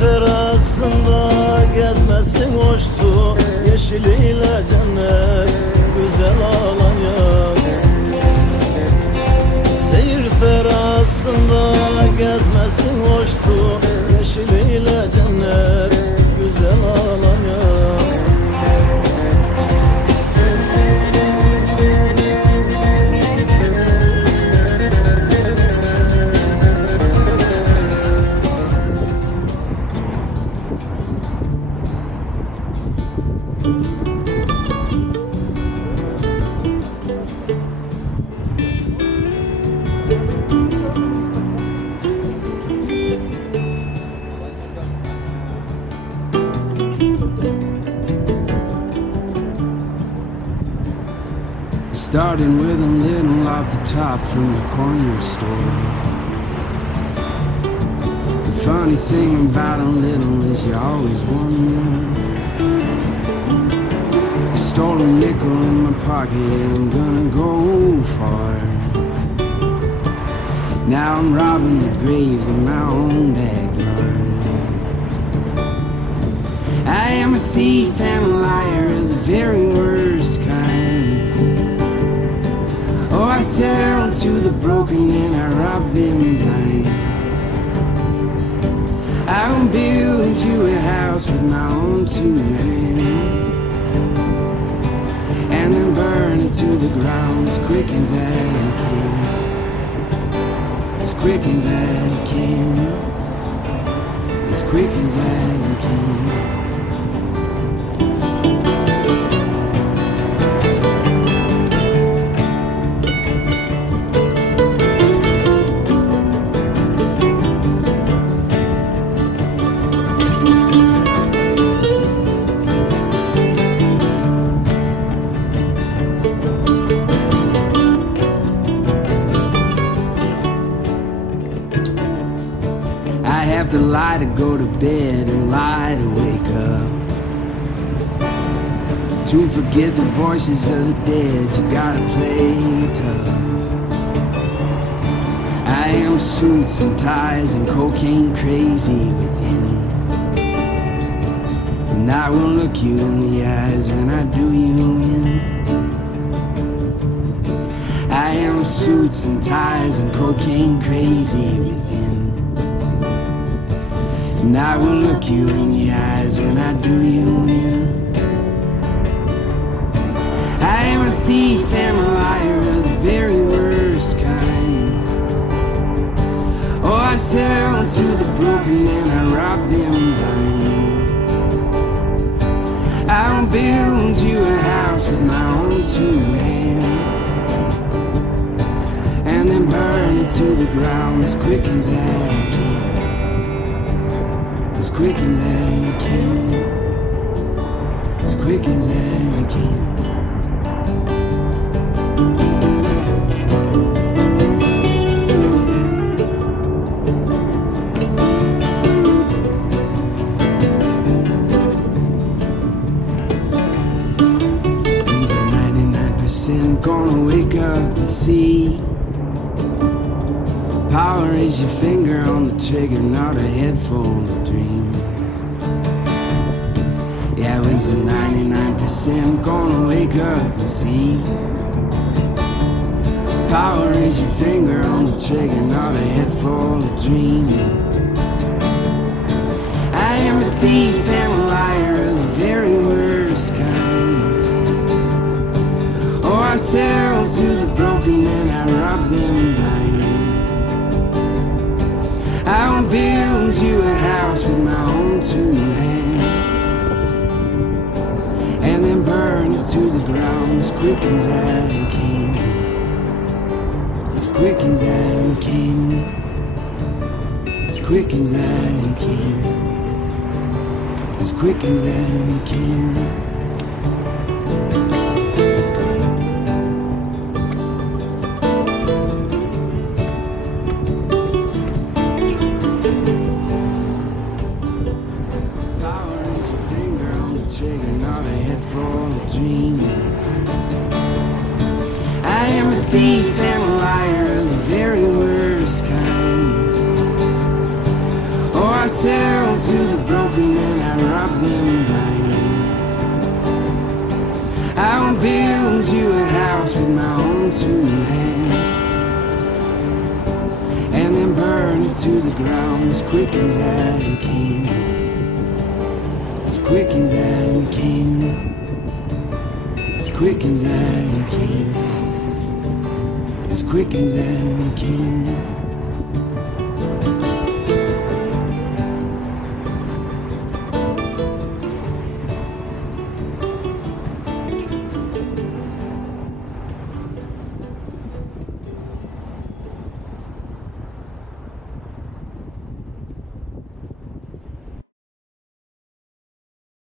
terasında gezmesin hoştu, yeşiliyle cennet güzel Alanya. Seyir terasında gezmesin hoştu, yeşiliyle cennet güzel Alanya. Starting with a little off the top from the corner store. The funny thing about a little is you always want more. I stole a nickel in my pocket and I'm gonna go far. Now I'm robbing the graves in my own backyard. I am a thief and a liar of the very worst kind. Oh, I sell to the broken and I rob them blind. I will build you a house with my own two hands, and then burn it to the ground as quick as I can. As quick as I can. As quick as I can. To lie to go to bed and lie to wake up. To forget the voices of the dead, you gotta play tough. I am suits and ties and cocaine crazy within, and I will look you in the eyes when I do you in. I am suits and ties and cocaine crazy within, and I will look you in the eyes when I do you in. I am a thief and a liar of the very worst kind. Oh, I sell to the broken and I rob them blind. I will build you a house with my own two hands, and then burn it to the ground as quick as I can. As quick as I can. As quick as I can. When's a 99% gonna wake up and see? Power is your finger on the trigger, not a head full of dreams. Yeah, when's the 99% gonna wake up and see? Power is your finger on the trigger, not a head full of dreams. I am a thief and a liar of the very worst kind. Oh, I sell to the broken and I rob them blind. I will build you a house with my own two hands, and then burn it to the ground as quick as I can. As quick as I can. As quick as I can. As quick as I can. Thief and a liar, the very worst kind. Oh, I sell to the broken and I rob them blind. I will build you a house with my own two hands, and then burn it to the ground as quick as I can. As quick as I can. As quick as I can. As quick as I can.